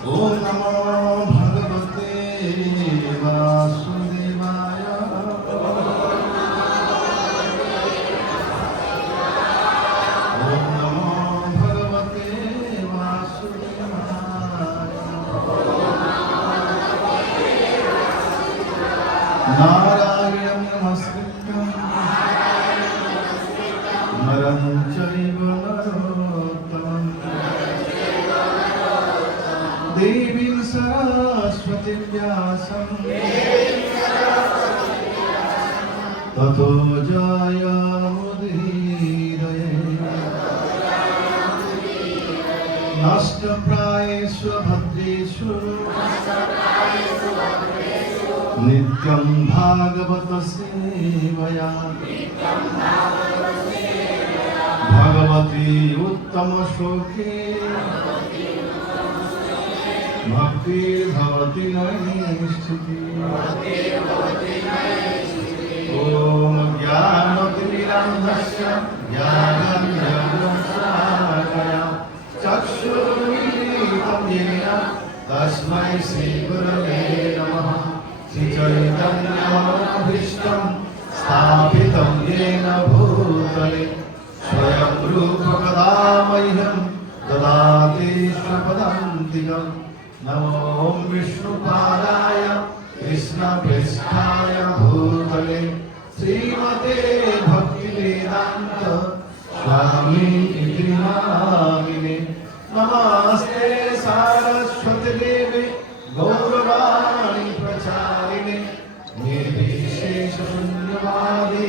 ओम नमो भगवते वासुदेवाय। ओम नमो भगवते वासुदेवाय। नारायणं नमस्कृत्य नरं चैव नरोत्तमं देवीं सरस्वतीं व्यासं ततो जयमुदीरये। नष्टप्रायेषु भद्रेषु नित्यं भागवत सेवया भगवती उत्तम श्लोके भक्तिर्भवति नैष्ठिकी। ओम ज्ञानतिमिरान्धस्य ज्ञानाञ्जनशलाकया चक्षुरुन्मीलितं येन तस्मै श्रीगुरवे नमः। श्रीचैतन्यमनोभीष्टं स्थापितं येन भूतले स्वयं रूपकदा मह्यं ददाति स्वपदान्तिकम्। नमो विष्णुपादाय कृष्णप्रेष्ठाय भूतले श्रीमते भक्तिवेदान्त स्वामिनिति नामिने। नमस्ते सारस्वती देवे गौरवाणी प्रचारिणे निर्विशेषशून्यवादी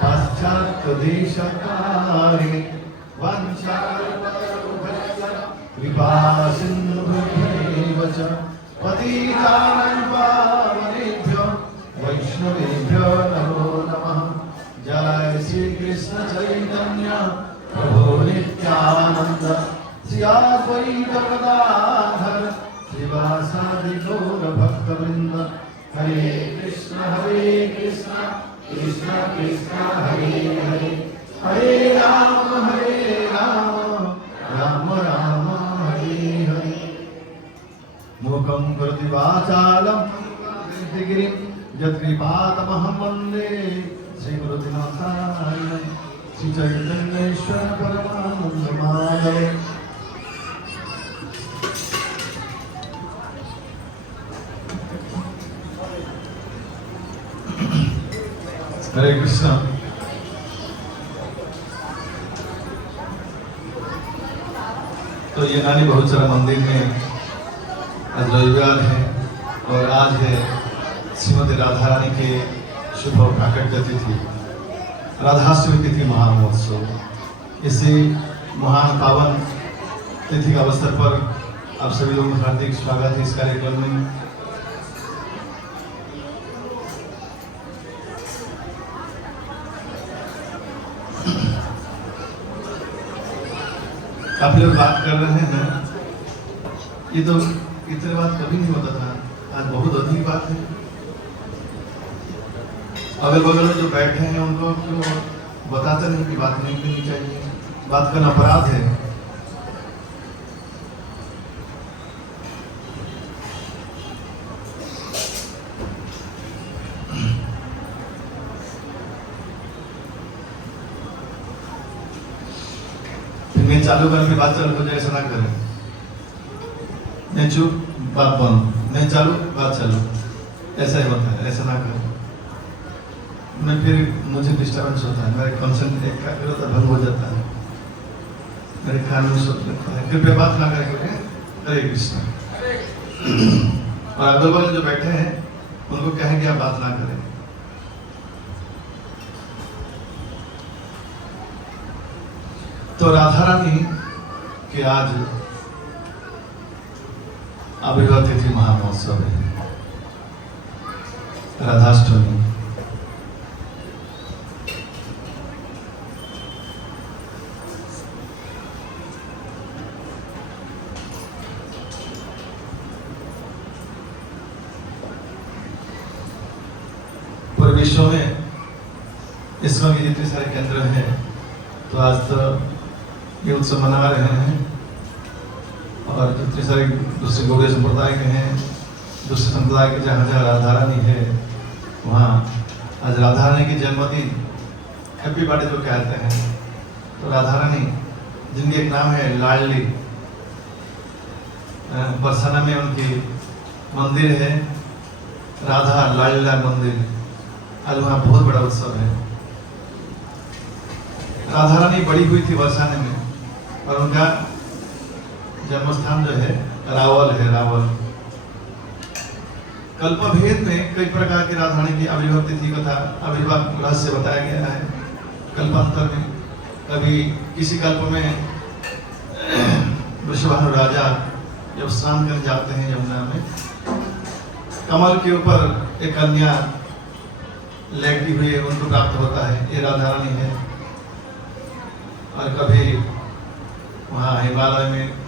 पाश्चात्यदेशकारिणे वंशाकल्पतरुभ्यश्च कृपासिन्धुभ्यैव च पतितानां पावनेभ्यो वैष्णवेभ्यो नमो नमः। जय श्री कृष्ण चैतन्य प्रभु नित्यानंद श्री अद्वैत गदाधर श्रीवासादि गौर भक्तवृंद। हरे कृष्ण कृष्ण कृष्ण हरे हरे हरे राम राम राम हरे हरे। मूकं करोति वाचालं गिरिं यत्कृपातमहं वन्दे श्रीगुरुदिनाथाय श्रीचैतन्येश्वर परमानन्दमाधवे। हरे कृष्ण। तो ये नानी बहुचरा मंदिर में आज रविवार है और आज है श्रीमती राधा रानी के शुभ प्राकट्य तिथि, राधाष्टमी तिथि महामहोत्सव। इसी महान पावन तिथि के अवसर पर आप सभी लोगों का हार्दिक स्वागत है इस कार्यक्रम में। आप लोग बात कर रहे हैं, ये तो इतने बात कभी नहीं होता था, आज बहुत अधिक बात है। अगल बगल में जो बैठे हैं उनको क्यों बताते नहीं कि बात नहीं करनी चाहिए, बात करना अपराध है। मैं चालू करके बात चालू हो जाए ऐसा ना करें। नहीं चुप बात बंद, नहीं चालू बात चालू, ऐसा ही होता है, ऐसा ना करें। मैं फिर मुझे डिस्टर्बेंस होता है, मेरे कंसंट्रेट का भंग हो जाता है, मेरे कान में सोच लगता है। कृपया बात ना करें। हरे कृष्ण। और अगल बगल जो बैठे हैं उनको कहें कि आप बात ना करें। तो राधा रानी के आज आविर्भाव तिथि महामहोत्सव है, राधाष्टमी। पूरे विश्व में इसमें भी जितने सारे केंद्र हैं, तो आज तो ये उत्सव मना रहे हैं। और जितने सारे दूसरे गौड़ीय संप्रदाय के हैं, दूसरे संप्रदाय के जहाँ जहाँ राधा रानी है वहाँ आज राधा रानी की जन्मदिन हैप्पी बर्थडे जो कहते हैं। तो राधा रानी जिनके एक नाम है लाडली, बरसाना में उनकी मंदिर है, राधा लाडला मंदिर। आज वहाँ बहुत बड़ा उत्सव है। राधा रानी बड़ी हुई थी बरसाने में और उनका जन्मस्थान जो है रावल है, रावल। कल्पभेद में कई प्रकार की राधा रानी की आविर्भाव तिथि कथा आविर्भाव रहस्य बताया गया है। कल्पांतर में कभी किसी कल्प में वृषभानु राजा जब स्नान करने जाते हैं यमुना में, कमल के ऊपर एक कन्या लेटी हुई है, उनको प्राप्त होता है, ये राधा रानी है। और कभी वहाँ हिमालय में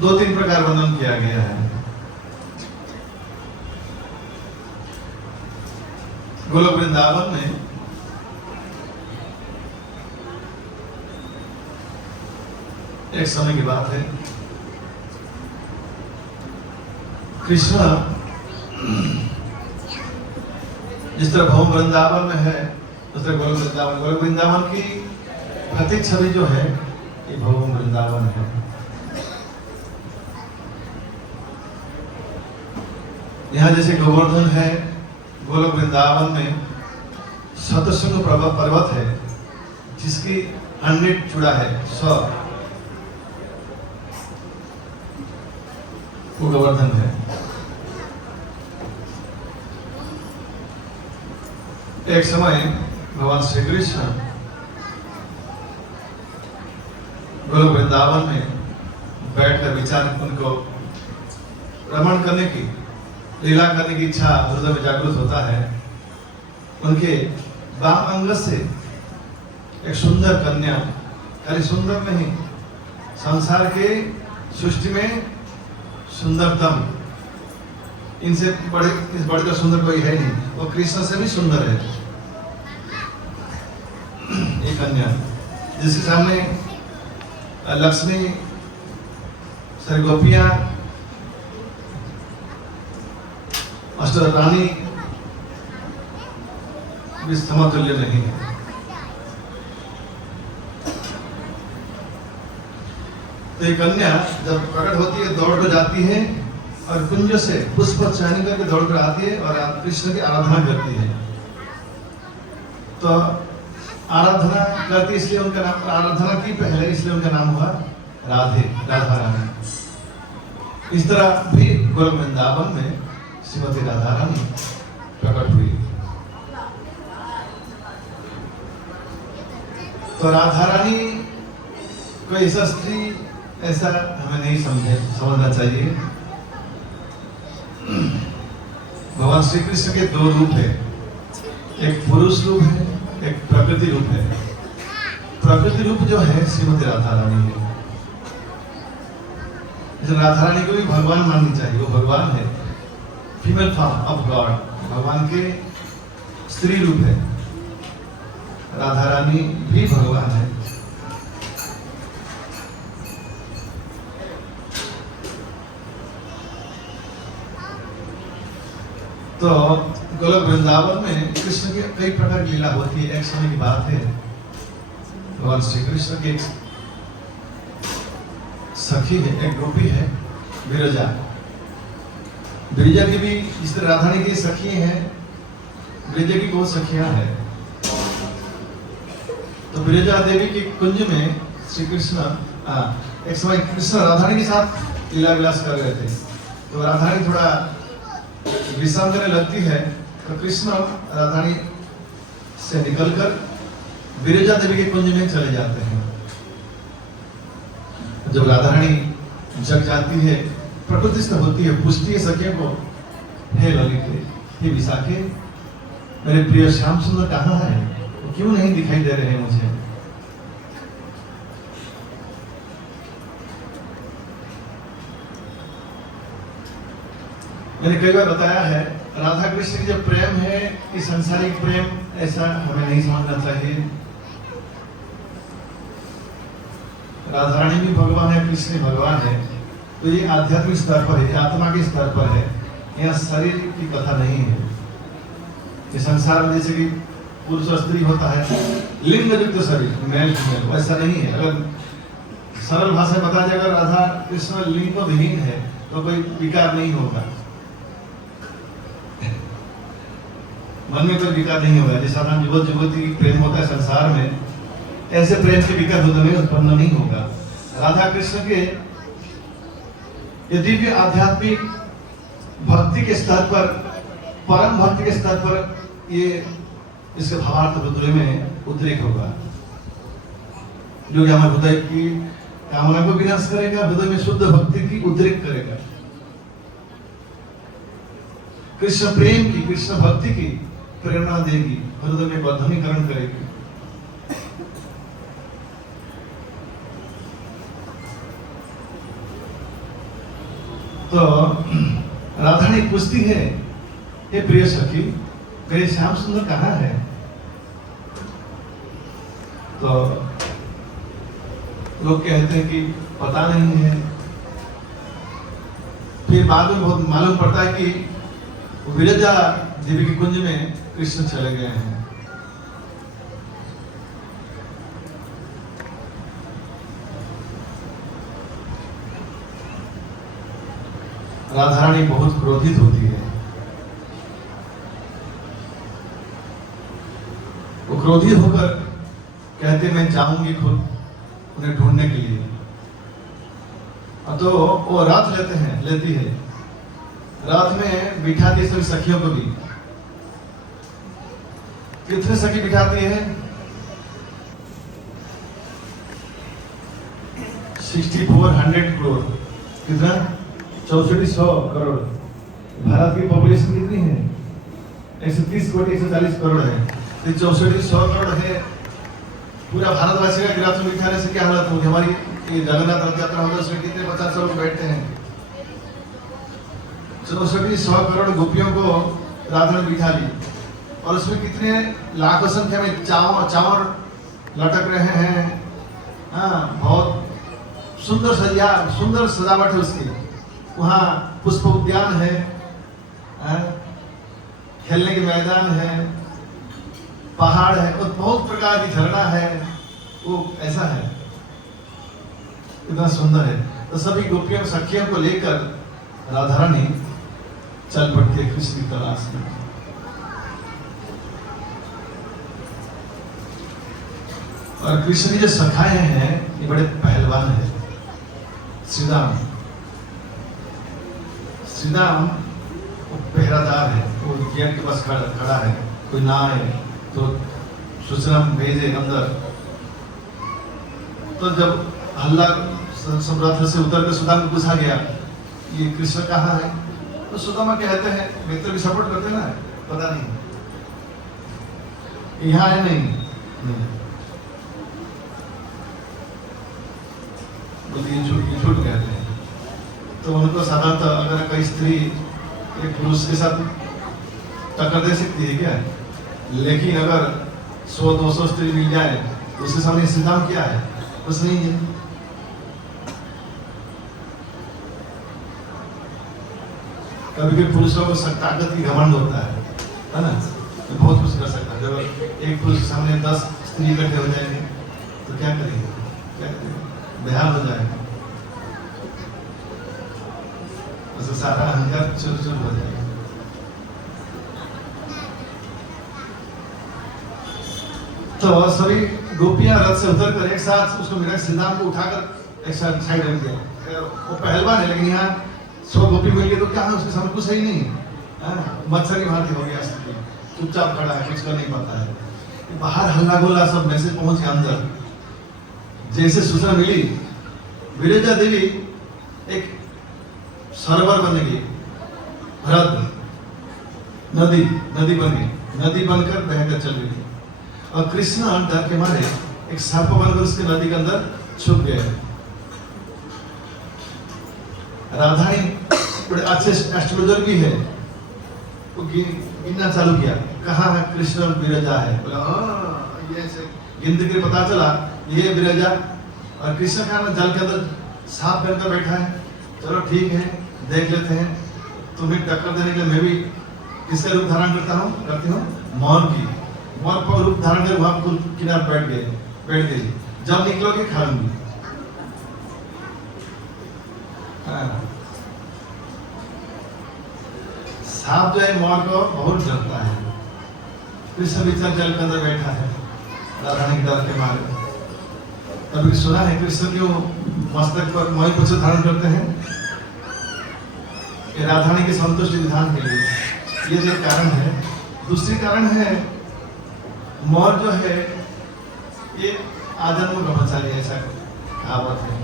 2-3 प्रकार वर्णन किया गया है। गोलोक वृंदावन में एक समय की बात है, कृष्ण जिस तरह भौम वृंदावन में है उस तरह गोलोक वृंदावन, गोलोक वृंदावन की प्रतीक छवि जो है ये भौम वृंदावन है। यहाँ जैसे गोवर्धन है, गोलोक वृंदावन में शतशृंग पर्वत है जिसकी 100 चूड़ा है, 100 वो गोवर्धन है। एक समय भगवान श्री कृष्ण गोलोक वृंदावन में बैठकर विचार, उनको भ्रमण करने की, लीला करने की इच्छा हृदय में जागृत होता है। उनके वाम अंग से एक सुंदर कन्या, खाली सुंदर नहीं, संसार के सृष्टि में सुंदरतम, इनसे बढ़कर सुंदर कोई है नहीं, वो कृष्ण से भी सुंदर है। एक कन्या जिसके सामने लक्ष्मी, सारी गोपियां, अष्टरानी भी समतुल्य नहीं है। तो ये कन्या जब प्रकट होती है दौड़ कर जाती है और कुंज से पुष्प चयन करके दौड़ कर आती है और कृष्ण की आराधना करती है। तो आराधना करती इसलिए उनका नाम, आराधना की पहले इसलिए उनका नाम हुआ राधे, राधा रानी। इस तरह भी गोलोक वृंदावन में श्रीमती राधा रानी प्रकट हुई। तो राधा रानी कोई ऐसा स्त्री, ऐसा हमें नहीं समझना चाहिए। भगवान श्री कृष्ण के 2 रूप है, एक पुरुष रूप है, एक प्रकृति रूप है। प्रकृति रूप जो है श्रीमती राधा रानी है। राधा रानी को भी भगवान माननी चाहिए, वो भगवान है, फीमेल फॉर्म ऑफ गॉड, भगवान के स्त्री रूप है। राधा रानी भी भगवान है। तो गोलोक वृंदावन में कृष्ण की कई प्रकार की लीला होती है। एक समय की बात है, भगवान श्री कृष्ण की एक सखी है, एक गोपी है विरजा। विरजा की भी इस तरह राधा रानी की सखी हैं, विरजा की बहुत सखियां हैं। तो विरजा देवी के कुंज में श्री कृष्ण एक समय कृष्ण राधा रानी के साथ लीला विलास कर रहे थे। तो राधा रानी थोड़ा विश्राम करने लगती है तो कृष्ण राधा रानी से निकलकर विरजा देवी के कुंज में चले जाते हैं। जब राधा रानी जग जाती है, प्रकृतिस्थ होती है, पूछती है सखियों को, हे ललिते, हे विशाखे, मेरे प्रिय श्याम सुंदर कहाँ है, वो क्यों नहीं दिखाई दे रहे हैं मुझे। मैंने कई बार बताया है, राधा कृष्ण की जो प्रेम है ये सांसारिक प्रेम ऐसा हमें नहीं समझना चाहिए। राधा रानी भी भगवान है, कृष्ण भी भगवान है। तो ये आध्यात्मिक स्तर पर है, आत्मा के स्तर पर है, यहाँ शरीर की कथा नहीं है। ये संसार में जैसे कि पुरुष और स्त्री होता है, लिंग युक्त शरीर, मेल फीमेल, वैसा नहीं है। अगर सरल भाषा में बता जाए, अगर राधा कृष्ण लिंग तो विहीन है तो कोई विकार नहीं होगा, मन में कोई विकार नहीं होगा। जैसा साधारण युवक युवती प्रेम होता है संसार में, ऐसे प्रेम के विकार हृदय में उत्पन्न नहीं होगा। राधा कृष्ण के ये दिव्य आध्यात्मिक भक्ति के स्तर पर, परम भक्ति के स्तर पर ये इसके भावार्थ हृदय में उद्रेक होगा, जो कि हमारे हृदय की कामना को विनाश करेगा, हृदय में शुद्ध भक्ति की उद्रेक करेगा, कृष्ण प्रेम की, कृष्ण भक्ति की प्रेरणा देगी, हृदय में बद्धनीकरण करेगी। तो राधारानी पूछती है, हे प्रिय सखी, मेरे श्याम सुंदर कहाँ है? तो लोग कहते हैं कि पता नहीं है। फिर बाद में बहुत मालूम पड़ता है कि विरजा देवी के कुंज में कृष्ण चले गए हैं। राधा रानी बहुत क्रोधित होती है। वो क्रोधित होकर कहते, मैं जाऊंगी खुद उन्हें ढूंढने के लिए। तो वो रथ लेती है, रथ में बिठाती सभी सखियों को भी। कितने सखी बिठाती है? 6400 करोड़। कितना? 6400 करोड़। भारत की पॉपुलेशन कितनी है? 130 कोटि 140 करोड़ है। तो 6400 करोड़ है। पूरा भारतवासी का गिलास में बिठाने से क्या हालत होगी? हमारी ये जगन्नाथ रथ यात्रा होता है, उसमें कितने 50 लोग बैठते हैं। 6400 करोड़ गोपियों को राधा ने बिठा ली, और उसमें कितने लाखों संख्या में चावर लटक रहे हैं। हाँ, बहुत सुंदर सजावट है उसकी। वहाँ पुष्प उद्यान है, खेलने के मैदान है, पहाड़ है, और बहुत प्रकार की झरना है। वो ऐसा है, इतना सुंदर है। तो सभी गोपियों सखियों को लेकर राधा रानी चल पड़ती है कृष्ण की तलाश में। और कृष्ण की जो सखाए हैं ये बड़े पहलवान है। श्री राम पहरादार है, वो गेट के पास खड़ा है, कोई ना आए तो सूचना भेजे अंदर। तो जब हल्ला सब रथ से उतर कर सुदामा को पूछा गया, ये कृष्ण कहाँ है? तो सुदामा कहते हैं, मित्र भी सपोर्ट करते ना, पता नहीं यहाँ है। नहीं झूठ कहते हैं। तो उनको साधारणतः अगर कोई स्त्री एक पुरुष के साथ टक्कर दे सकती है क्या? लेकिन अगर 100-200 स्त्री मिल जाए तो उसके सामने सिद्धांत क्या है? कुछ नहीं है। कभी कभी पुरुषों को ताकत की घमंड होता है ना, तो बहुत कुछ कर सकता है। जब एक पुरुष के सामने 10 स्त्री इकट्ठे हो जाएंगे तो क्या करेंगे? बेहाल हो जाएगा, उसका सारा अहंकार चूर-चूर हो जाएगा। तो सभी गोपियां रथ से उतरकर एक साथ उसको मेरा सिद्धांत को उठाकर एक साथ साइड रख दिया। वो पहलवान है, लेकिन यहाँ 100 गोपी मिल गई तो क्या है, उसके सामने कुछ सही नहीं। मत्सर की भांति हो गया स्थिति, चुपचाप खड़ा है, कुछ कर नहीं पाता है। बाहर हल्ला गोला, सब मैसेज पहुंच गया अंदर। जैसे सूचना मिली, विरजा देवी एक सरोवर बन गई, नदी बन गई, नदी बनकर बहकर चल गई। और कृष्ण डर के मारे एक सर्प बनकर उसके नदी के अंदर छुप गए। राधा ने बड़े अच्छे एस्ट्रोलॉजर भी है, वो गिनना चालू किया, कहाँ है कृष्ण? विरजा है। बोला हाँ, ये गिनती के पता चला ये विरजा और कृष्ण का जल के अंदर सांप बनकर बैठा है। चलो ठीक है, देख लेते हैं। तुम्हें टक्कर देने के लिए मैं भी किसका रूप धारण करती हूँ, मोर की। मोर पर रूप धारण कर वहां पुल किनारे बैठ गई। जब निकलोगे खा लूंगी। सांप जो है मोर को बहुत डरता है। कृष्ण विचार जल के अंदर बैठा है, राधारानी के डर के मारे। कभी सुना है कृष्ण क्यों मस्तक पर मोही पुच्छ धारण करते हैं? ये राधारानी के संतुष्टि विधान के लिए, ये जो कारण है। दूसरी कारण है, मोर जो है ये आजन्म ब्रह्मचारी, ऐसा कहावत है।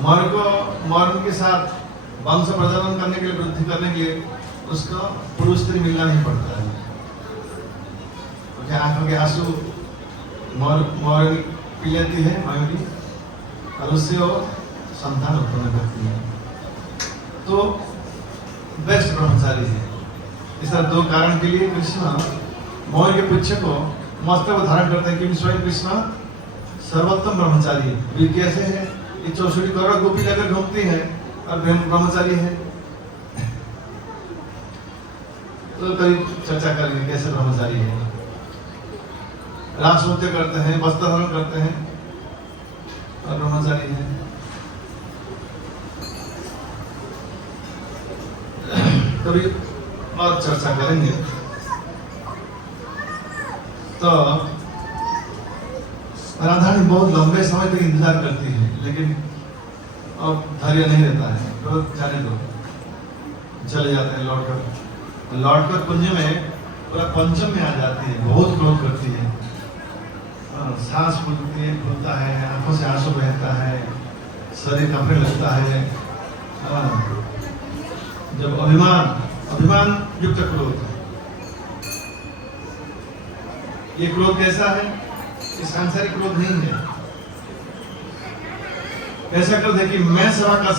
मोर के साथ वंश प्रजनन करने के लिए, वृद्धि करने के लिए उसको पुरुष स्त्री मिलना नहीं पड़ता है। आंखों के आंसू मोर पी लेती है मयूरी, और उससे वो संतान उत्पन्न करती है। तो बेस्ट ब्रह्मचारी है। इस तरह दो कारण के लिए कृष्ण मोर के पुच्छ को मस्तक धारण करते हैं, क्योंकि स्वयं कृष्ण सर्वोत्तम ब्रह्मचारी है। वे कैसे है? ये 64 करोड़ गोपी लेकर घूमती है और ब्रह्मचारी है। तो कभी चर्चा करेंगे कैसे ब्रह्मचारी है। रास नृत्य करते हैं, वस्त्र धारण करते हैं और ब्रह्मचारी है। कभी और चर्चा करेंगे। तो राधारानी बहुत लंबे समय तक इंतजार करती है, लेकिन अब धैर्य नहीं रहता है। तो जाने दो, चले जाते हैं लौटकर कुंज में पूरा पंचम में आ जाती है। बहुत क्रोध करती है, सांस फूलता है, आंखों से आंसू बहता है, शरीर कपड़े लगता है। जब अभिमान युक्त क्रोध, ये क्रोध कैसा है? ये सांसारिक क्रोध नहीं है। ऐसा क्रोध है कि मैं सेवा कर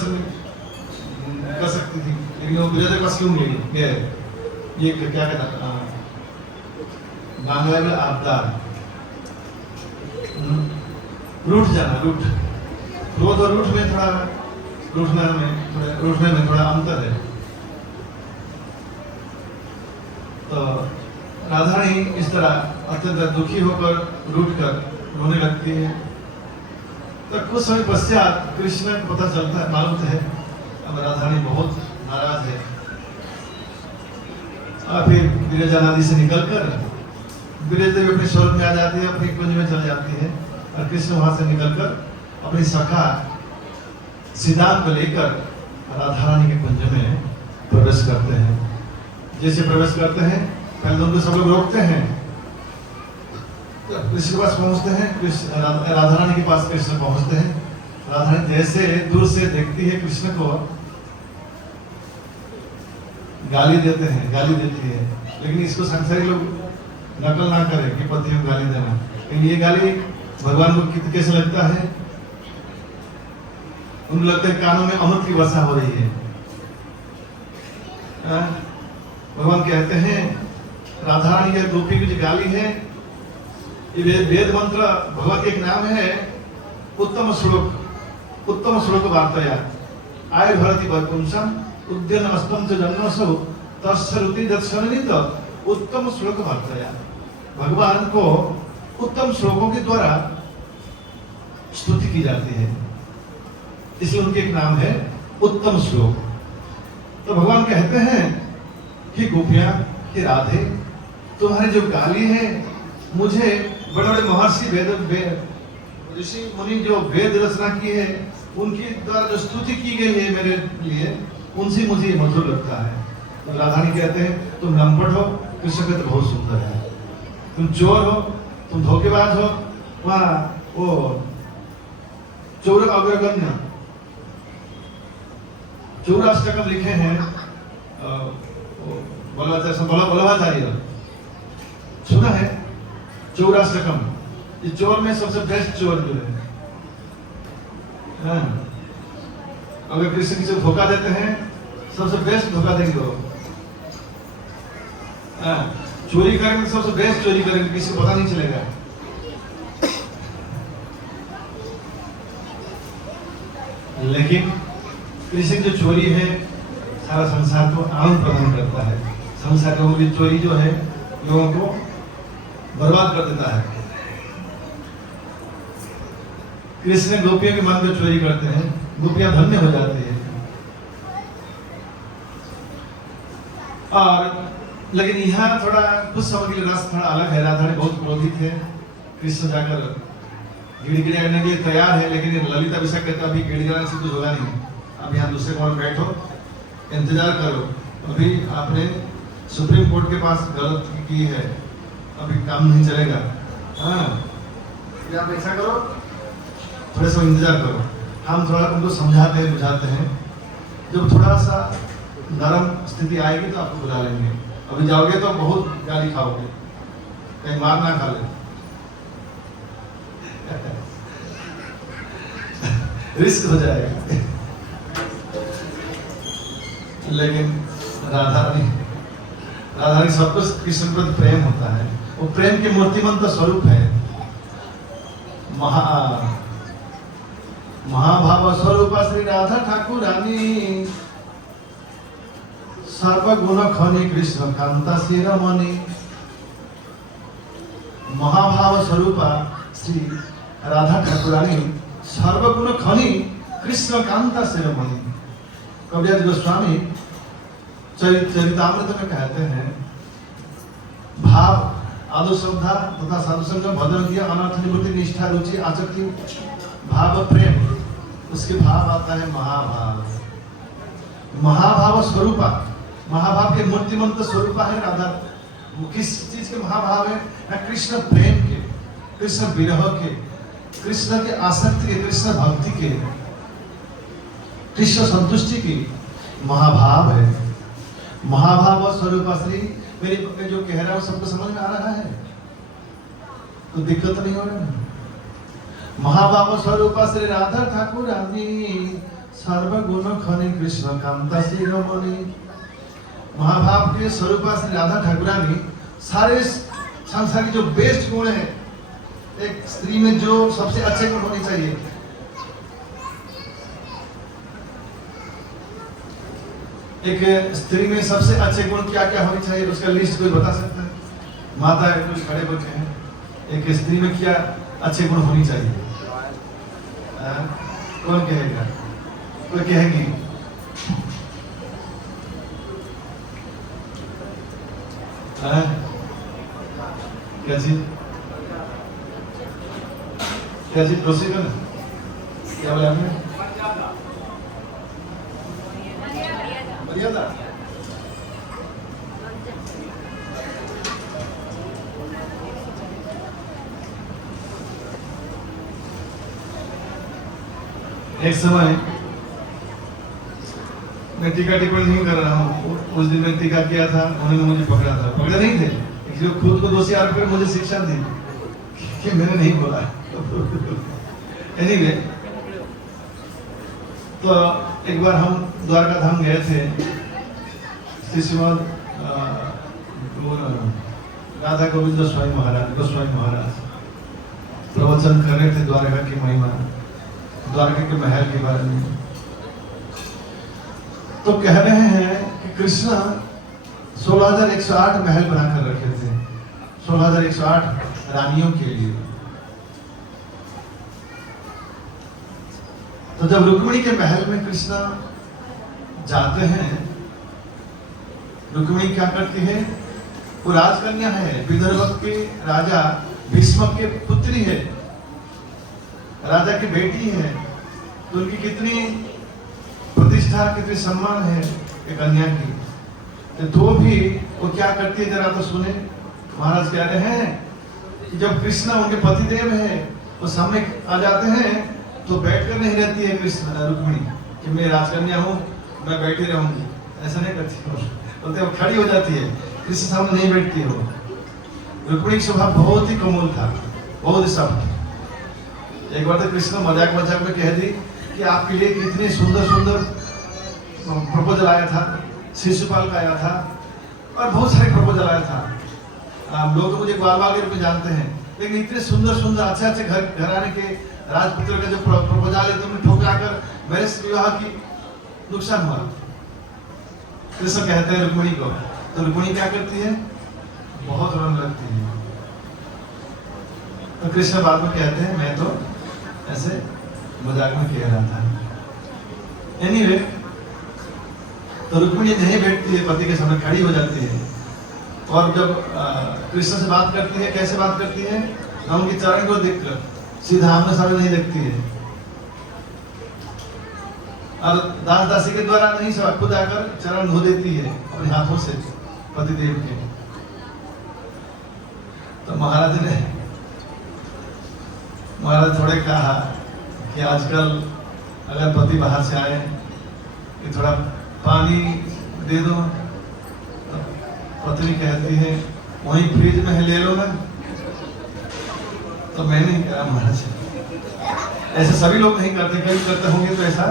सकती थी, लेकिन वो मेरे पास क्यों गए? ये क्या कहता बांग्ला में आबदार, रूठ जाना। क्रोध और रूठने में थोड़ा अंतर है। तो राधारानी इस तरह अत्यंत दुखी होकर रूठकर रोने लगती है। तो कुछ समय पश्चात कृष्ण को पता चलता है, मालूम है अब राधारानी बहुत नाराज है। और फिर विरजा नदी से निकलकर विरजा देवी अपने स्वर्ग में आ जाती है, अपनी कुंज में चली जाती है। और कृष्ण वहां से निकलकर अपनी सखा सिद्धांत को लेकर राधारानी के कुंज में प्रवेश करते हैं। जैसे प्रवेश करते हैं, पहले उनको सब लोग रोकते हैं। कृष्ण के पास पहुंचते हैं, राधारानी के पास कृष्ण पहुंचते हैं। राधारानी जैसे दूर से देखती है कृष्ण को, गाली देती है। लेकिन इसको संसारी लोग नकल ना करें कि पतियों को गाली देना। लेकिन ये गाली भगवान को कैसे लगता है? उनको लगता है कानों में अमृत की वर्षा हो रही है। भगवान कहते हैं राधारानी या गोपी की जो गाली है, ये वेद मंत्र भगवान के एक नाम है, उत्तम श्लोक वार्ताया आय भरति वैकुंठम उद्यन अस्तम च जन्मसु तस्सरुति दत्सनित उत्तम श्लोक वार्ताया। भगवान को उत्तम श्लोकों के द्वारा स्तुति की जाती है, इसलिए उनके एक नाम है उत्तम श्लोक। तो भगवान कहते हैं कि गोपियां, कि राधे, तुम्हारी जो गाली है, मुझे बड़े बड़े महर्षि ऋषि मुनि जो वेद रचना की है, उनकी द्वारा जो स्तुति की गई है मेरे लिए, उनसे मुझे मधुर लगता है। तो राधारानी कहते हैं तुम लंपट हो, कृष्ण कहते बहुत सुंदर है। तुम चोर हो, तुम धोखेबाज हो। वहां वो चौराष्टकम लिखे हैं वल्लभाचार्य, सुना है चौराष्टकम? ये चोर में सबसे बेस्ट चोर जो है। अगर कृष्ण किसी को धोखा देते हैं, सबसे बेस्ट धोखा देंगे वो। चोरी करेंगे, सबसे बेस्ट चोरी करेंगे, किसी को पता नहीं चलेगा। लेकिन कृष्ण जो चोरी है सारा संसार को आनंद प्रदान करता है। संसार की चोरी जो है लोगों को बर्बाद कर देता है। कृष्ण गोपियों के मन को चोरी करते हैं, गोपियां धन्य हो जाती है। और लेकिन यहाँ थोड़ा कुछ समय के लिए रास्ता थोड़ा अलग है। राधा ने बहुत क्रोधित है, कृष्ण जाकर गिड़गिड़ा करने के लिए तैयार है, लेकिन ललिता विषय कहता अभी गिड़गिड़ाने से कुछ होगा नहीं, अब यहाँ दूसरे कोण बैठो, इंतजार करो, अभी आपने सुप्रीम कोर्ट के पास गलत की है, अभी काम नहीं चलेगा। हाँ, आप ऐसा करो, थोड़े समय इंतजार करो, हम थोड़ा उनको समझाते हैं बुझाते हैं, जब थोड़ा सा नरम स्थिति आएगी तो आपको बुला लेंगे। अभी जाओगे तो बहुत गाली खाओगे, कहीं मार ना खा ले, रिस्क हो जाएगा। लेकिन राधा रानी सबको कृष्ण पर प्रेम होता है, वो प्रेम के मूर्तिमंत स्वरूप है। महाभाव स्वरूप श्री राधा ठाकुरानी, सर्वगुण खनि कृष्ण कांता शिरोमणि। महाभाव स्वरूप श्री राधा ठाकुरानी, सर्वगुण खनि कृष्ण कांता शिरोमणि। कविराज गोस्वामी चरितामृत में कहते हैं, भाव आदो श्रद्धा तथा साधुसंग भजन किया, अनर्थ निवृत्ति निष्ठा रुचि आसक्ति भाव प्रेम, उसके भाव आता है महाभाव। महाभाव स्वरूपा, महाभाव के मूर्तिमंत स्वरूपा है राधा। किस चीज के महाभाव है? कृष्ण प्रेम के, कृष्ण विरह के, कृष्ण के आसक्ति के, कृष्ण भक्ति के, कृष्ण संतुष्टि की महाभाव है। महाभाव स्वरूप श्री, मेरी जो कह रहा हूं सबको समझ में आ रहा है? तो दिक्कत नहीं हो रहा है? महाभाव स्वरूप श्री राधा ठाकुरानी, सर्वगुण खनि कृष्ण कांता शिरोमणि। महाभाव के स्वरूप श्री राधा ठाकुरानी, सारे संसार की जो बेस्ट गुण है, एक स्त्री में जो सबसे अच्छे गुण होने चाहिए, एक स्त्री में सबसे अच्छे गुण क्या क्या होने चाहिए, उसका लिस्ट कोई बता सकता है? माता है, कुछ खड़े बच्चे हैं, एक स्त्री में क्या अच्छे गुण होनी चाहिए? कौन कहेगा? कोई कहेगी? क्या चीज? क्या चीज? प्रोसीजर क्या बोला आपने? मर्यादा। एक समय मैं टीका टिप्पणी नहीं कर रहा हूँ, उस दिन मैं टीका किया था, उन्होंने मुझे पकड़ा था, पकड़े नहीं थे, जो खुद को दोषी आरोप कर मुझे शिक्षा दी कि मैंने नहीं बोला। एनीवे, तो एक बार हम द्वारका धाम गए थे, श्रीमद राधा गोविंद गोस्वामी महाराज प्रवचन कर रहे थे द्वारका की महिमा, द्वारका के महल के बारे में। तो कह रहे हैं कि कृष्ण 16,108 महल बनाकर रखे थे, 16,108 रानियों के लिए। तो जब रुक्मिणी के महल में कृष्ण जाते हैं, रुक्मिणी क्या करती है? वो राजकन्या है, विदर्भ के राजा भीष्म के पुत्री है, राजा की बेटी है, तो उनकी कितनी प्रतिष्ठा, कितनी सम्मान है एक कन्या की। तो भी वो क्या करती है जरा तो सुने। महाराज कह रहे हैं कि जब कृष्ण उनके पतिदेव है, वो सामने आ जाते हैं तो बैठकर नहीं रहती है कृष्ण रुक्मिणी कि मैं राजकन्या हूँ, मैं बैठी रहूंगी, ऐसा नहीं करती हो, बोलते वो खड़ी हो जाती है, कृष्ण सामने नहीं बैठती हो। रुक्मिणी का स्वभाव बहुत ही कोमल था, बहुत ही सख्त। एक बार तो कृष्ण मजाक में कह दी कि आपके लिए कितने सुंदर सुंदर प्रपोजल आया था, शिशुपाल का आया था और बहुत सारे प्रपोजल आया था। लोग तो मुझे ग्वाल के रूप में जानते हैं, लेकिन इतने सुंदर सुंदर अच्छे अच्छे घराने के राजपुत्र का जो प्रपोजल है, तुमने ठुकरा कर मेरे से विवाह की नुकसान हुआ। कृष्ण कहते हैं रुक्मिणी को, तो रुक्मिणी क्या करती है, बहुत रोने लगती है। तो कृष्ण बाद में कहते हैं मैं तो ऐसे मजाक में कह रहा था। एनीवे, तो रुक्मिणी नहीं बैठती है, पति के सामने खड़ी हो जाती है और जब कृष्ण से बात करती है, कैसे बात करती है, ना उनकी चरण को देखकर, सीधा आमने सामने नहीं देखती है और दास दासी के द्वारा नहीं, सब खुद आकर चरण धो देती है अपने हाथों से पतिदेव के। तो महाराज थोड़े कहा कि आजकल अगर पति बाहर से आए कि थोड़ा पानी दे दो, तो पत्नी कहती है वहीं फ्रिज में है, ले लो ना। तो मैंने कहा महाराज ऐसे सभी लोग नहीं करते, कभी करते होंगे तो ऐसा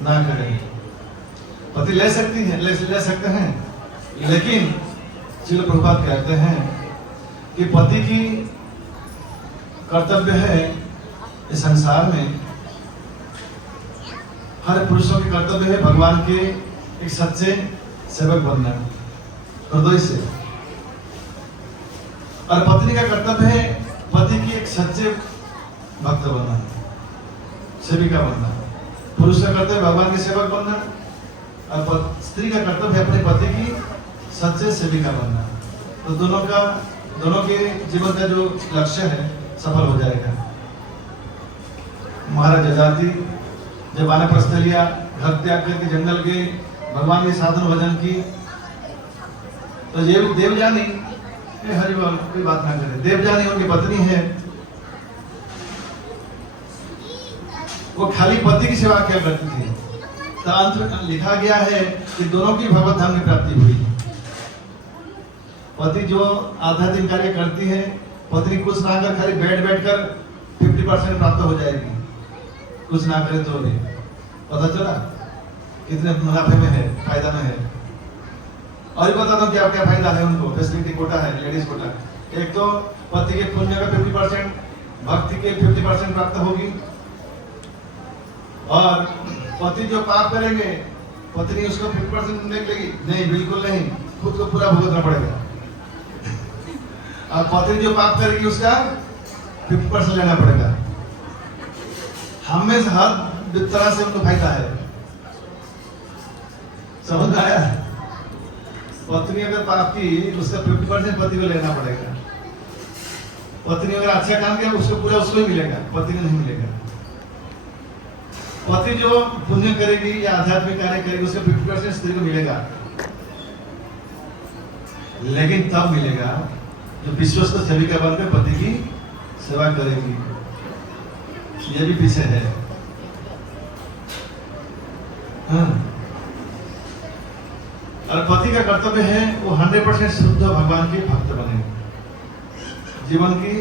ना करें। पति ले सकती हैं, ले सकते हैं, लेकिन श्रील प्रभुपाद कहते हैं कि पति की कर्तव्य है इस संसार में, हर पुरुषों की कर्तव्य है भगवान के एक सच्चे सेवक बनना हृदय से, और पत्नी का कर्तव्य है पति की एक सच्चे भक्त बनना, सेविका बनना। पुरुष का कर्तव्य भगवान के सेवक बनना और स्त्री का कर्तव्य है अपने पति की सच्चे सेविका बनना। तो दोनों के जीवन का जो लक्ष्य है सफल हो जाएगा। महाराज जजाति जब वानप्रस्थ लिया, घर त्याग करके जंगल गए, भगवान के साधन भजन की, तो ये देवजानी, हरिवाल कोई बात ना करे, देवजानी उनकी पत्नी है, वो खाली पति की सेवा क्या करती थी। तो अंत में लिखा गया है कि दोनों की भगवत धाम की प्राप्ति हुई। पति जो आध्यात्मिक कार्य करती है, पत्नी कुछ ना कर खाली बैठ कर 50% प्राप्त हो जाएगी, कुछ ना करे तो नहीं। पता चला कितने मुनाफे में है, फायदा में है। और बता दो क्या क्या फायदा है उनको। फैसिलिटी कोटा है, लेडीज कोटा। एक तो पति के पुण्य का 50%, भक्ति के 50% प्राप्त होगी, और पति जो पाप करेंगे पत्नी उसको 50% देख लेगी, नहीं बिल्कुल नहीं, खुद को पूरा भुगतना पड़ेगा। और पत्नी जो पाप करेगी उसका 50% लेना पड़ेगा। हमें हर तरह से उनको फायदा है, समझ आया। पत्नी अगर पाप की उसका 50% पति को लेना पड़ेगा। पत्नी अगर अच्छा काम किया उसको पूरा उसको ही मिलेगा, पति को नहीं मिलेगा। पति जो पुण्य करेगी या आध्यात्मिक कार्य करेगी उसका 50% स्त्री को मिलेगा, लेकिन तब मिलेगा जो विश्वस्त सेविका बनकर पति की सेवा करेगी। ये भी पीछे है। हाँ। और पति का कर्तव्य है वो 100% शुद्ध भगवान के भक्त बने, जीवन की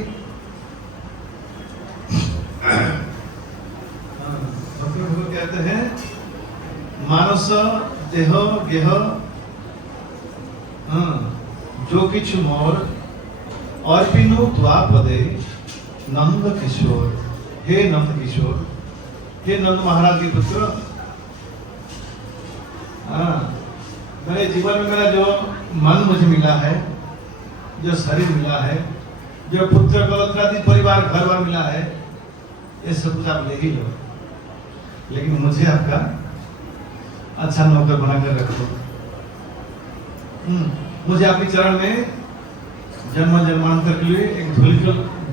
कहते हैं मानस देह गेह जो किछु मोर अर्पिनु द्वापदे नंद किशोर। हे नंद किशोर, हे नंद महाराज के पुत्र, मेरे जीवन में मेरा जो मन मुझे मिला है, जो शरीर मिला है, जो पुत्र कलत्रादि परिवार घर बार मिला है, ये सब कुछ आप ले ही लो, लेकिन मुझे आपका अच्छा नौकर बनाकर रखो। मुझे आपके चरण में जन्म जन्मांतर के लिए एक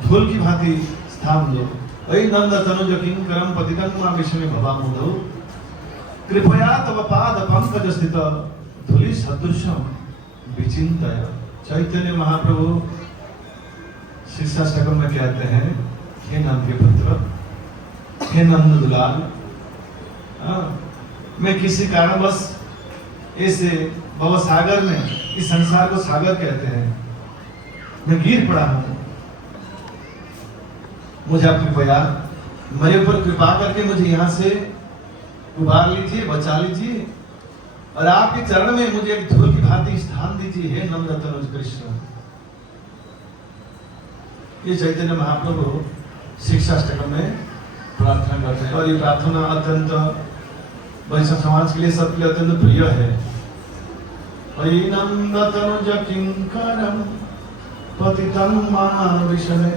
धूल की भांति स्थान दो। वही नंद तनुज किं करम पतितं मां विष्णु भवामुदौ कृपया तव पाद पंकज स्थित धूलि सदृशम विचिंतय। चैतन्य महाप्रभु शिक्षाष्टकम में कहते हैं, हे नंद के पुत्र, हे नंद दुलाल, मैं किसी कारणवश इस भवसागर में, इस संसार को सागर कहते हैं, मैं गिर पड़ा हूं। मुझे आप कृपया मेरे ऊपर कृपा करके मुझे यहाँ से उबार लीजिए, बचा लीजिए, और आपके चरण में मुझे एक धूल की भांति स्थान दीजिए, हे नंद तनुज कृष्ण। ये चैतन्य महाप्रभु शिक्षाष्टकम में प्रार्थना करते हैं, और ये प्रार्थना अत्यंत वैष्णव समाज के लिए सबके लिए अत्यंत प्रिय है। नंदतनुज किंकरम पतितं मानविषमे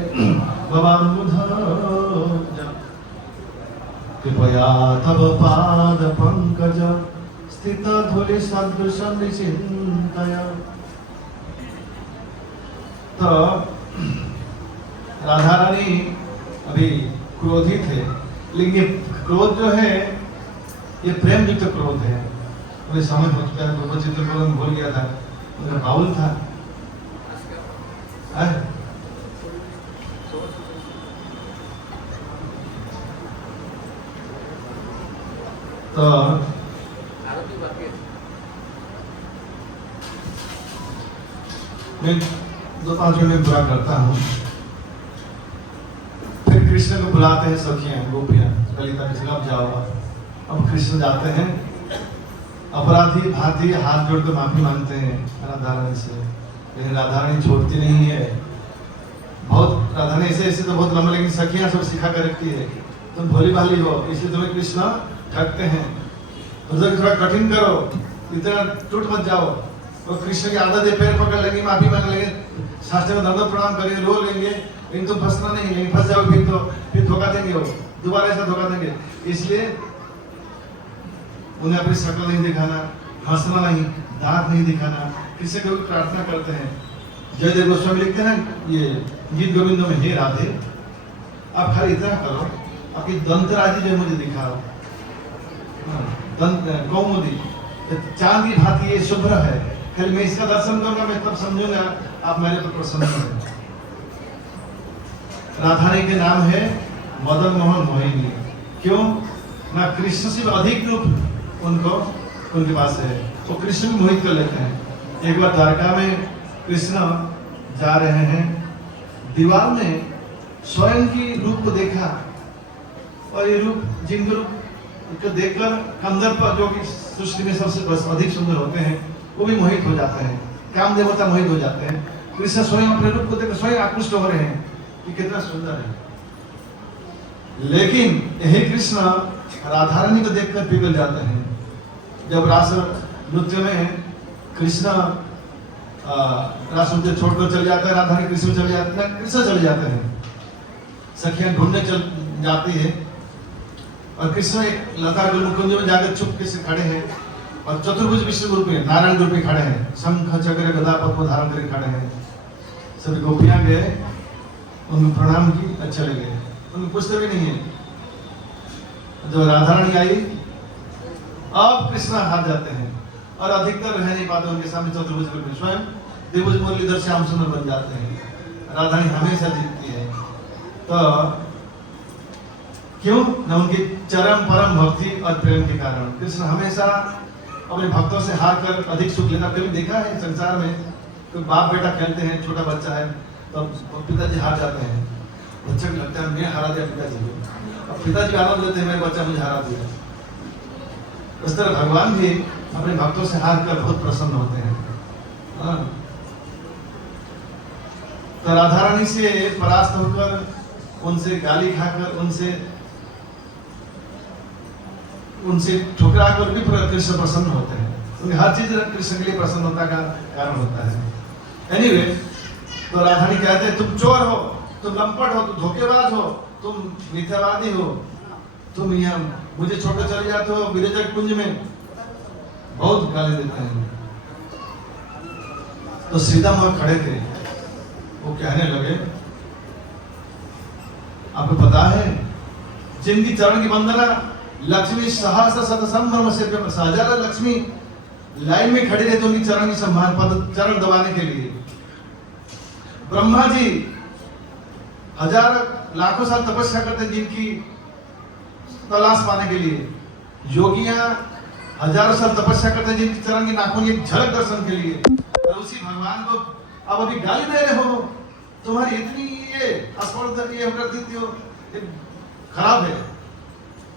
भवाम्बुधौ कृपया तव पाद पंकज स्थित धूलि सदृश निचिंतय। तो राधा रानी अभी क्रोधित है, लेकिन ये क्रोध जो है ये प्रेम युक्त क्रोध है। मुझे समझ हो चुका है, गोपा चित्र को भूल गया था, उनका बाउल था। तो मैं 2-5 मिनट पूरा करता हूँ। फिर कृष्ण को बुलाते हैं सखियां गोपियां, ललिता कृष्ण अब जाओ। अब कृष्ण जाते हैं, अपराधी भांति हाथ जोड़कर माफी मांगते हैं राधा रानी से, लेकिन राधा रानी छोड़ती नहीं है। बहुत राधा ने ऐसे ऐसे तो बहुत लंबा, लेकिन सखियां सब सिखा कर रखती है तुम भोली भाली हो, इसलिए तुम्हें कृष्ण ठगते हैं, उधर थोड़ा कठिन करो, इतना टूट मत जाओ। और कृष्ण की आदत है पैर पकड़ लेंगे, माफी मांग लेंगे, शास्त्र में दंड प्रणाम करेंगे, रो लेंगे, लेकिन तुम फंसना नहीं, लेकिन फंस जाओ फिर धोखा देंगे, वो दोबारा ऐसा धोखा देंगे। इसलिए उन्हें अपनी शक्ल नहीं दिखाना, हंसना नहीं, दांत नहीं दिखाना, किसी को भी प्रार्थना करते हैं। जयदेव गोस्वामी लिखते हैं ये गीत गोविंदों में, हे राधे आप खाली इतना करो, आपकी दंतराजी जो मुझे दिखाओ, कौमुदी चांद की भांति ये शुभ्र है, फिर मैं इसका दर्शन करूंगा, मैं तब समझूंगा आप मेरे पर प्रसन्न हैं। राधा रानी के नाम है मदन मोहन मोहिनी। क्यों? ना कृष्ण से अधिक रूप उनके पास है, वो कृष्ण को मोहित कर लेते हैं। एक बार द्वारका में कृष्ण जा रहे हैं, दीवार में स्वयं की रूप को देखा, और ये रूप जिनके रूप को देखकर कंदर्प जो कि सृष्टि में सबसे अधिक सुंदर होते हैं, वो भी मोहित हो जाते हैं, काम देवता मोहित हो जाते हैं। कृष्ण स्वयं अपने रूप को देखकर स्वयं आकृष्ट हो रहे हैं कि कितना सुंदर है। लेकिन यही कृष्ण राधा रानी को देखकर पिघल जाते हैं। जब रास नृत्य में कृष्ण रास नृत्य छोड़कर चले जाते हैं, राधा रानी कृष्ण चले जाते हैं, कृष्ण चले जाते हैं, सखियां ढूंढने चल जाती है, और कृष्ण एक लता कुंज में जाकर चुपके से खड़े हैं, और चतुर्भुज विष्णु रूप में, नारायण रूप में खड़े हैं, शंख चक्र गदा पद्म धारण करके खड़े हैं। सभी गोपियां गए, उनको प्रणाम की, चले गए, उनको पूछते भी नहीं है। जब राधा रानी आई, अब कृष्ण हार जाते हैं, और अधिकतर रह नहीं पाते उनके सामने चतुर्भुज रूप में, स्वयं द्विभुज मुरलीधर श्याम सुंदर बन जाते हैं। राधा रानी हमेशा जीतती है। तो क्यों? न उनकी चरम परम भक्ति और प्रेम के कारण। कृष्ण हमेशा अपने भक्तों से हार कर अधिक सुख लेना। कभी देखा है संसार में कोई बाप बेटा खेलते हैं, छोटा बच्चा है, तो पिताजी हार जाते हैं, बच्चे को लगता है मैं हरा दिया पिताजी को, अब पिताजी आनंद लेते हैं मेरे बच्चा मुझे हरा दिया। उस तरह भगवान भी अपने भक्तों से हार कर बहुत प्रसन्न होते हैं। तो राधा रानी से परास्त होकर, उनसे गाली खाकर, उनसे ठुकरा कर भी कृष्ण प्रसन्न होते हैं, क्योंकि हर चीज कृष्ण के लिए प्रसन्नता का कारण होता है। एनीवे, तो राधा रानी कहते हैं तुम चोर हो, तुम लंपट हो, तुम धोखेबाज हो, तुम मिथ्यावादी हो, तुम यहाँ मुझे छोड़कर चले जाते हो विरजा कुंज में, बहुत गाली देते हैं। तो सीधा मुंह खड़े थे, वो कहने लगे आपको पता है जिनकी चरण की वंदना लक्ष्मी सहस्र शत संभ्रम से, हजारों लक्ष्मी लाइन में खड़ी रहती उनकी चरण की सम्मान पद चरण दबाने के लिए। ब्रह्मा जी हजार लाखों साल तपस्या करते हैं जिनकी तलाश पाने के लिए। योगियां हजारों साल तपस्या करते हैं जिनकी चरण की नाखून की झलक दर्शन के लिए। और उसी भगवान को अब अभी गाली दे रहे हो, तुम्हारी इतनी ये अस्पर्धा ये करती हो, खराब है,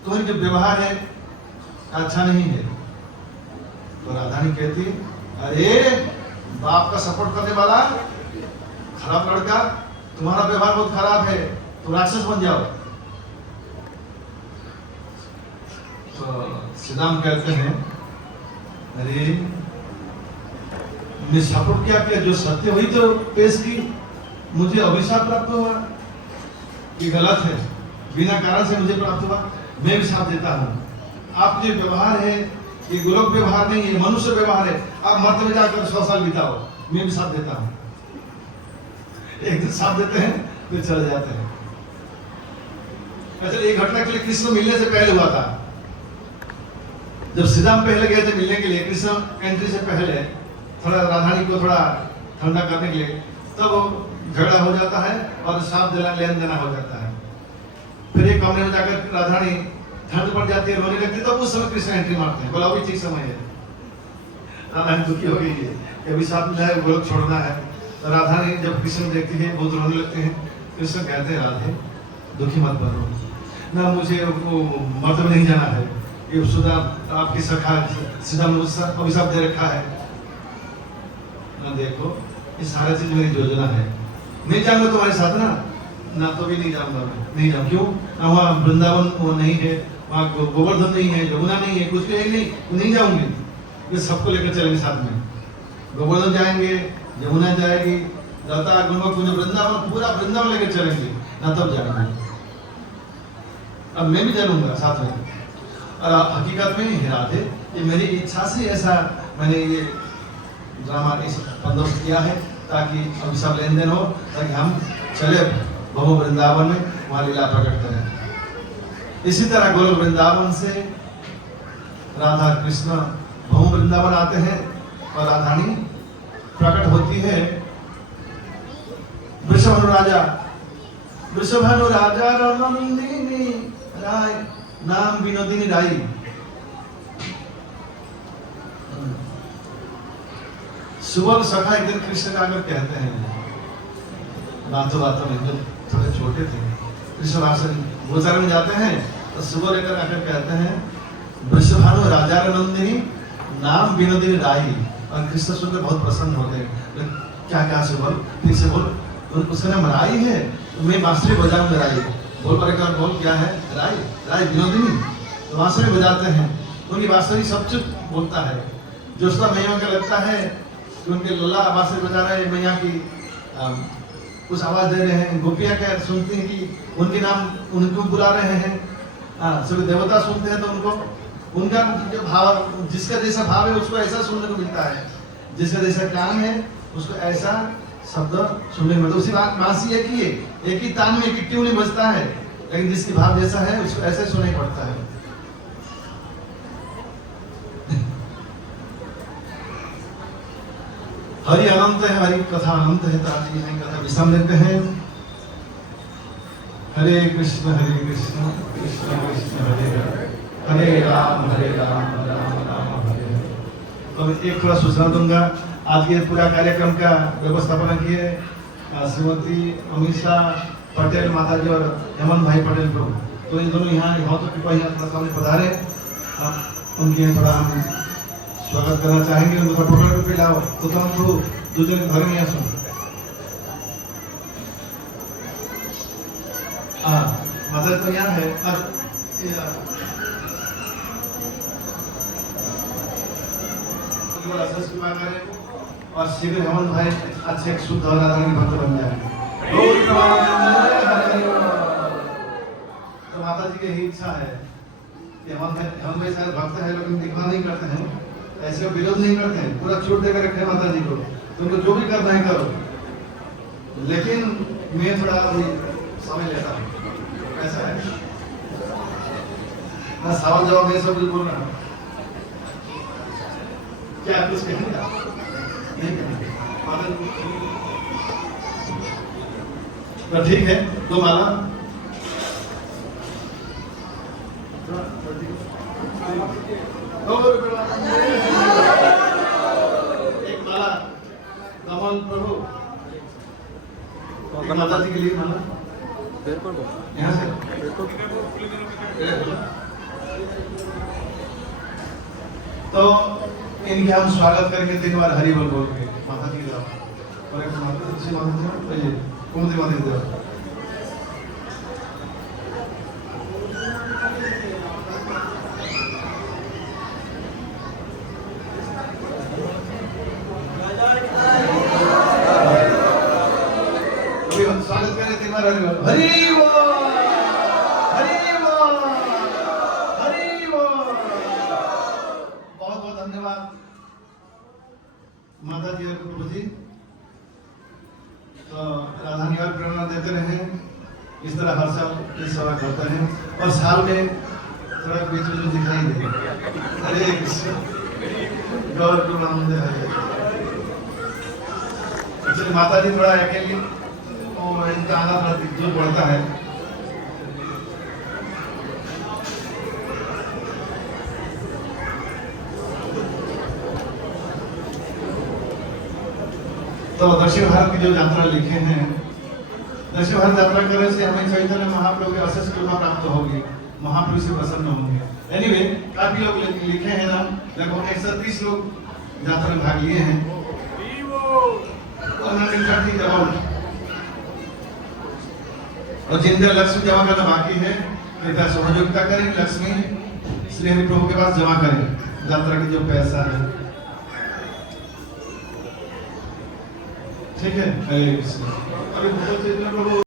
तुम्हारी जो व्यवहार है अच्छा नहीं है। तो राधा रानी कहती अरे बाप का सपोर्ट करने वाला खराब लड़का, तुम्हारा व्यवहार बहुत खराब है, तुम राक्षस बन जाओ। तो श्रीराम कहते हैं, अरे मैं सपोर्ट किया जो सत्य हुई तो पेश की, मुझे अभिशाप प्राप्त हुआ, ये गलत है, बिना कारण से मुझे प्राप्त हुआ, मैं अभिशाप देता हूँ। आप जो व्यवहार है ये गोलोक व्यवहार नहीं है, मनुष्य व्यवहार है। आप मर्त में जाकर 100 साल बिताओ, मैं भी साथ देता हूँ। एक दिन साथ देते हैं फिर चले जाते हैं। अच्छा, एक घटना के लिए कृष्ण मिलने से पहले हुआ था। जब श्रीराम पहले गए थे मिलने के लिए, कृष्ण एंट्री से पहले थोड़ा राधारानी को थोड़ा ठंडा करने के लिए, तब झगड़ा हो जाता है और साफ लेन देना हो जाता है। फिर एक कमरे में जाकर राधारानी ठंड पड़ जाती है, रोने लगती है, तब उस समय कृष्ण एंट्री मारते हैं, बोला अभी ठीक समय है। राधारानी दुखी हो गई है कि अभी साथ में है, गोलोक छोड़ना है। तो राधारानी जब कृष्ण देखती है बहुत रोने लगते हैं। कृष्ण कहते हैं, राधे दुखी मत बनो ना, मुझे वो मर्द में नहीं जाना है, ये सुधा आपकी सखा सीधा अभिशाप दे रखा है ना, देखो ये सारा चीज मेरी योजना है, नहीं जाऊंगा तुम्हारे साथ ना तो भी नहीं जाऊंगा, मैं नहीं जाऊँ। क्यों? वहाँ वृंदावन वो नहीं है, वहाँ गोवर्धन नहीं है, यमुना नहीं है, कुछ भी नहीं जाऊंगी। ये सबको लेकर चलेंगे साथ में, गोवर्धन जाएंगे, यमुना जाएगी, लता गुणवक वृंदावन, पूरा वृंदावन लेकर चलेंगे ना, तब जाएंगे। अब मैं भी चलूंगा साथ में। और हकीकत में नहीं है राधे, ये मेरी इच्छा से ऐसा मैंने ये ड्रामा इस बंदोबस्त किया है, ताकि हम सब लेन देन हो, ताकि हम चले बहु वृंदावन में, वहाँ लीला प्रकट करें। इसी तरह गोलोक वृंदावन से राधा कृष्ण बहु वृंदावन आते हैं और राधानी प्रकट होती है। वृषभानु राजा रमणीनी राय, नाम विनोदिनी राई। सुबह सखा एक दिन कृष्ण का आकर कहते हैं, बातों में जब थोड़े छोटे थे, कृष्ण गोचार में जाते हैं तो सुबह लेकर आकर कहते हैं, वृषभानु राजा नंदिनी नाम विनोदिनी राई। और कृष्ण सुनकर बहुत प्रसन्न होते हैं। क्या सुबह फिर से बोल, उसका नाम राई है, मैं बांसुरी बजाऊंगा राई। बोल पर बोल क्या है? राई विनोदिनी। तो बांसुरी बजाते हैं, उनकी बांसुरी सब कुछ बोलता है। जो उसका मैया का लगता है कि उनके लल्ला बांसुरी बजा रहे हैं, मैया की कुछ आवाज दे रहे हैं। गोपियाँ क्या सुनती हैं कि उनके नाम उनको बुला रहे हैं। सभी देवता सुनते हैं तो उनका जो भाव, जिसका जैसा भाव है उसको ऐसा सुनने को मिलता है, जिसका जैसा कान है उसको ऐसा शब्द सुनने में। तो उसी बात बांसी एक ही तान में एक ही ट्यून बजता है, लेकिन जिसकी भाव जैसा है उसको ऐसा ही सुनाई पड़ता है। हरि अनंत है, हरि कथा अनंत है, तो आज यह कथा विश्राम लेते हैं। हरे कृष्ण कृष्ण कृष्ण हरे हरे, हरे राम राम राम हरे हरे। तो एक थोड़ा सूचना दूंगा, आज के पूरा कार्यक्रम का व्यवस्थापन किए श्रीमती अमीषा पटेल माताजी और हेमंत भाई पटेल को। तो ये दोनों यहाँ बहुत कृपा यहाँ सामने पधारे, उनके थोड़ा हम स्वागत करना चाहेंगे। उनको फोटो पे लाओ तो हम दूसरे घर में सुन। माता तो यहाँ है और शीघ्र हेमंत भाई अच्छे शुद्ध और राधारानी भक्त बन जाए। तो माता जी की यही इच्छा है कि हेमंत भाई सारे भक्त है, लेकिन दिखा नहीं करते हैं, ऐसे विरोध नहीं करते हैं, पूरा छूट देकर रखे माता जी को। तुमको जो भी करना है करो, लेकिन मैं थोड़ा समय लेता हूँ। ऐसा है ना, सवाल जवाब मैं सब कुछ बोल रहा हूँ। क्या कुछ कहेंगे? तो ठीक है, दो माला एक माला कमल प्रभु माता जी के लिए माला बिल्कुल यहाँ से बिल्कुल। तो इनके हम स्वागत करेंगे 3 बार हरि बोल बोल के माता जी का। और एक माता जी पहले कुमती माता जी हरि बोल, हरि बोल, हरि बोल। बहुत बहुत धन्यवाद माता जी और प्रभु जी। तो राधा निवास प्रेरणा देते रहे, इस तरह हर साल इस सेवा करते हैं और साल में थोड़ा बीच में दिखाई दे। हरे कृष्ण, गौर प्रेमानंद हरे। एक्चुअली माता जी थोड़ा अकेली और इनका आना थोड़ा दिक्कत पड़ता है। तो दक्षिण भारत की जो यात्रा लिखे हैं, दक्षिण भारत यात्रा करने से हमें चैतन्य महाप्रभु की अशेष कृपा प्राप्त होगी, महाप्रभु से प्रसन्न होंगे। एनीवे काफी लोग लिखे हैं नाम, लगभग 130 लोग यात्रा में भाग लिए हैं। और जिनका लक्ष्मी जमा करना बाकी है, कृपया सहयोगिता करें, लक्ष्मी श्री हरि प्रभु के पास जमा करें यात्रा की जो पैसा है। ठीक है, हरे कृष्ण। अभी